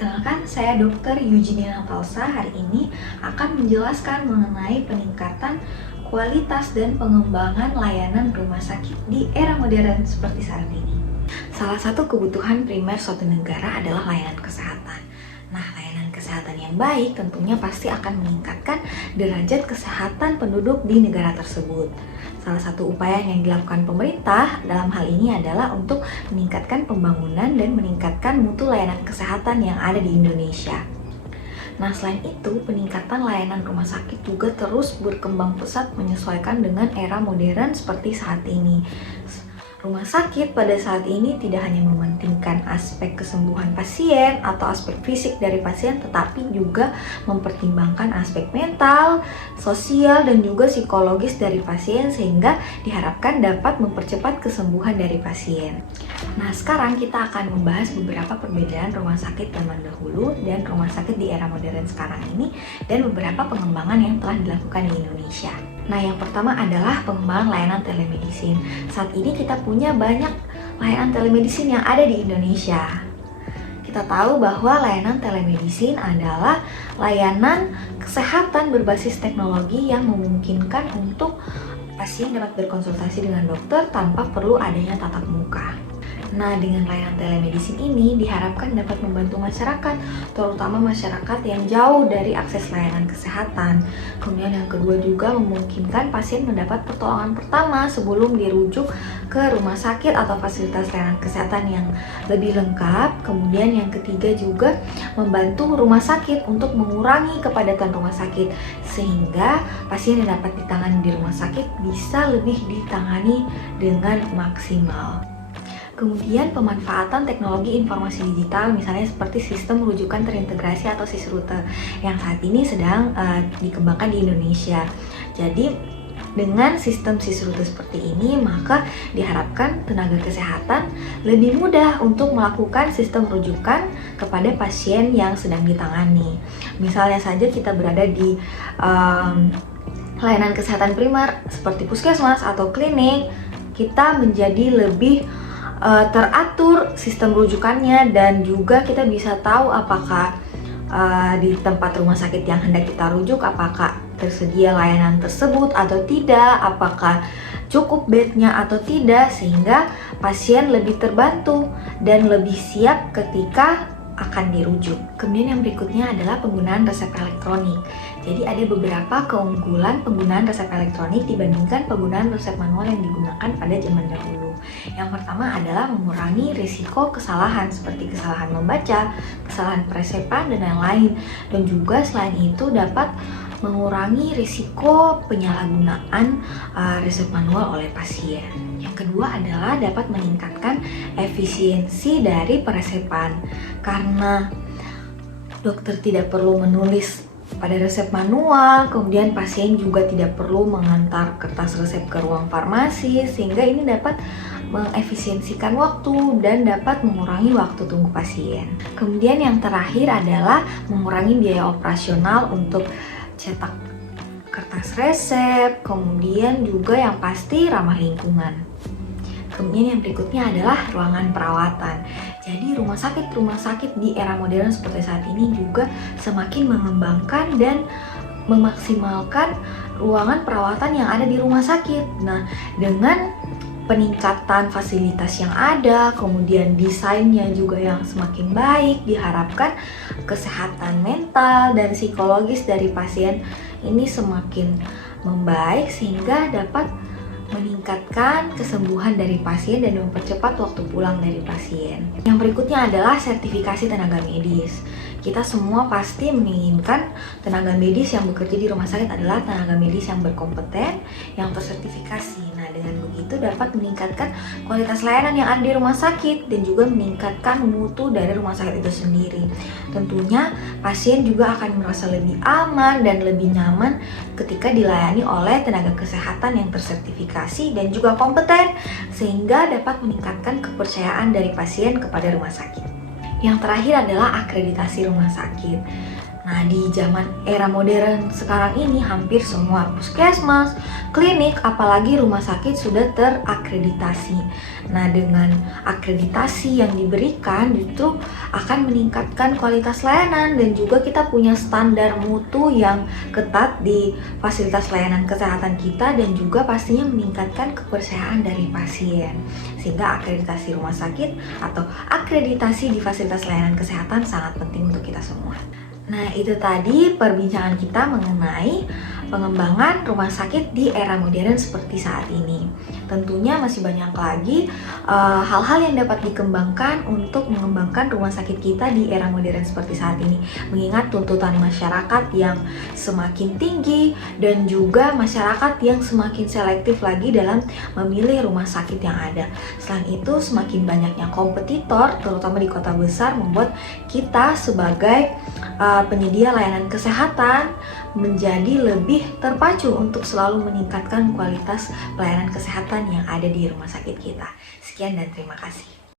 Perkenalkan, saya Dr. Eugenia Natalsa. Hari ini akan menjelaskan mengenai peningkatan kualitas dan pengembangan layanan rumah sakit di era modern seperti saat ini. Salah satu kebutuhan primer suatu negara adalah layanan kesehatan. Nah, layanan kesehatan yang baik tentunya pasti akan meningkatkan derajat kesehatan penduduk di negara tersebut. Salah satu upaya yang dilakukan pemerintah dalam hal ini adalah untuk meningkatkan pembangunan dan meningkatkan mutu layanan kesehatan yang ada di Indonesia. Nah, selain itu, peningkatan layanan rumah sakit juga terus berkembang pesat menyesuaikan dengan era modern seperti saat ini. Rumah sakit pada saat ini tidak hanya mementingkan aspek kesembuhan pasien atau aspek fisik dari pasien, tetapi juga mempertimbangkan aspek mental, sosial, dan juga psikologis dari pasien sehingga diharapkan dapat mempercepat kesembuhan dari pasien. Nah, sekarang kita akan membahas beberapa perbedaan rumah sakit zaman dahulu dan rumah sakit di era modern sekarang ini dan beberapa pengembangan yang telah dilakukan di Indonesia. Nah, yang pertama adalah pengembangan layanan telemedicine. Saat ini kita punya banyak layanan telemedicine yang ada di Indonesia. Kita tahu bahwa layanan telemedicine adalah layanan kesehatan berbasis teknologi yang memungkinkan untuk pasien dapat berkonsultasi dengan dokter tanpa perlu adanya tatap muka. Nah, dengan layanan telemedicine ini diharapkan dapat membantu masyarakat, terutama masyarakat yang jauh dari akses layanan kesehatan. Kemudian yang kedua juga memungkinkan pasien mendapat pertolongan pertama sebelum dirujuk ke rumah sakit atau fasilitas layanan kesehatan yang lebih lengkap. Kemudian yang ketiga juga membantu rumah sakit untuk mengurangi kepadatan rumah sakit, sehingga pasien yang dapat ditangani di rumah sakit bisa lebih ditangani dengan maksimal. Kemudian pemanfaatan teknologi informasi digital, misalnya seperti sistem rujukan terintegrasi atau SISRUTE yang saat ini sedang dikembangkan di Indonesia. Jadi dengan sistem SISRUTE seperti ini, maka diharapkan tenaga kesehatan lebih mudah untuk melakukan sistem rujukan kepada pasien yang sedang ditangani. Misalnya saja kita berada di layanan kesehatan primer seperti puskesmas atau klinik, kita menjadi lebih teratur sistem rujukannya dan juga kita bisa tahu apakah di tempat rumah sakit yang hendak kita rujuk apakah tersedia layanan tersebut atau tidak, apakah cukup bednya atau tidak, sehingga pasien lebih terbantu dan lebih siap ketika akan dirujuk. Kemudian yang berikutnya adalah penggunaan resep elektronik. Jadi ada beberapa keunggulan penggunaan resep elektronik dibandingkan penggunaan resep manual yang digunakan pada zaman dahulu. Yang pertama adalah mengurangi risiko kesalahan seperti kesalahan membaca, kesalahan peresepan, dan lain-lain. Dan juga selain itu dapat mengurangi risiko penyalahgunaan resep manual oleh pasien. Yang kedua adalah dapat meningkatkan efisiensi dari peresepan karena dokter tidak perlu menulis pada resep manual, kemudian pasien juga tidak perlu mengantar kertas resep ke ruang farmasi, sehingga ini dapat mengefisiensikan waktu dan dapat mengurangi waktu tunggu pasien. Kemudian yang terakhir adalah mengurangi biaya operasional untuk cetak kertas resep, kemudian juga yang pasti ramah lingkungan. Kemudian yang berikutnya adalah ruangan perawatan. Jadi rumah sakit di era modern seperti saat ini juga semakin mengembangkan dan memaksimalkan ruangan perawatan yang ada di rumah sakit. Nah, dengan peningkatan fasilitas yang ada, kemudian desainnya juga yang semakin baik, diharapkan kesehatan mental dan psikologis dari pasien ini semakin membaik sehingga dapat meningkatkan kesembuhan dari pasien dan mempercepat waktu pulang dari pasien. Yang berikutnya adalah sertifikasi tenaga medis. Kita semua pasti menginginkan tenaga medis yang bekerja di rumah sakit adalah tenaga medis yang berkompeten, yang tersertifikasi. Nah, dengan begitu dapat meningkatkan kualitas layanan yang ada di rumah sakit dan juga meningkatkan mutu dari rumah sakit itu sendiri. Tentunya pasien juga akan merasa lebih aman dan lebih nyaman ketika dilayani oleh tenaga kesehatan yang tersertifikasi dan juga kompeten, sehingga dapat meningkatkan kepercayaan dari pasien kepada rumah sakit. Yang terakhir adalah akreditasi rumah sakit. Nah, di zaman era modern sekarang ini hampir semua puskesmas, klinik, apalagi rumah sakit sudah terakreditasi. Nah, dengan akreditasi yang diberikan justru akan meningkatkan kualitas layanan dan juga kita punya standar mutu yang ketat di fasilitas layanan kesehatan kita dan juga pastinya meningkatkan kepercayaan dari pasien. Sehingga akreditasi rumah sakit atau akreditasi di fasilitas layanan kesehatan sangat penting untuk kita semua. Nah, itu tadi perbincangan kita mengenai pengembangan rumah sakit di era modern seperti saat ini. Tentunya masih banyak lagi hal-hal yang dapat dikembangkan untuk mengembangkan rumah sakit kita di era modern seperti saat ini. Mengingat tuntutan masyarakat yang semakin tinggi dan juga masyarakat yang semakin selektif lagi dalam memilih rumah sakit yang ada. Selain itu, semakin banyaknya kompetitor, terutama di kota besar, membuat kita sebagai penyedia layanan kesehatan menjadi lebih terpacu untuk selalu meningkatkan kualitas pelayanan kesehatan yang ada di rumah sakit kita. Sekian dan terima kasih.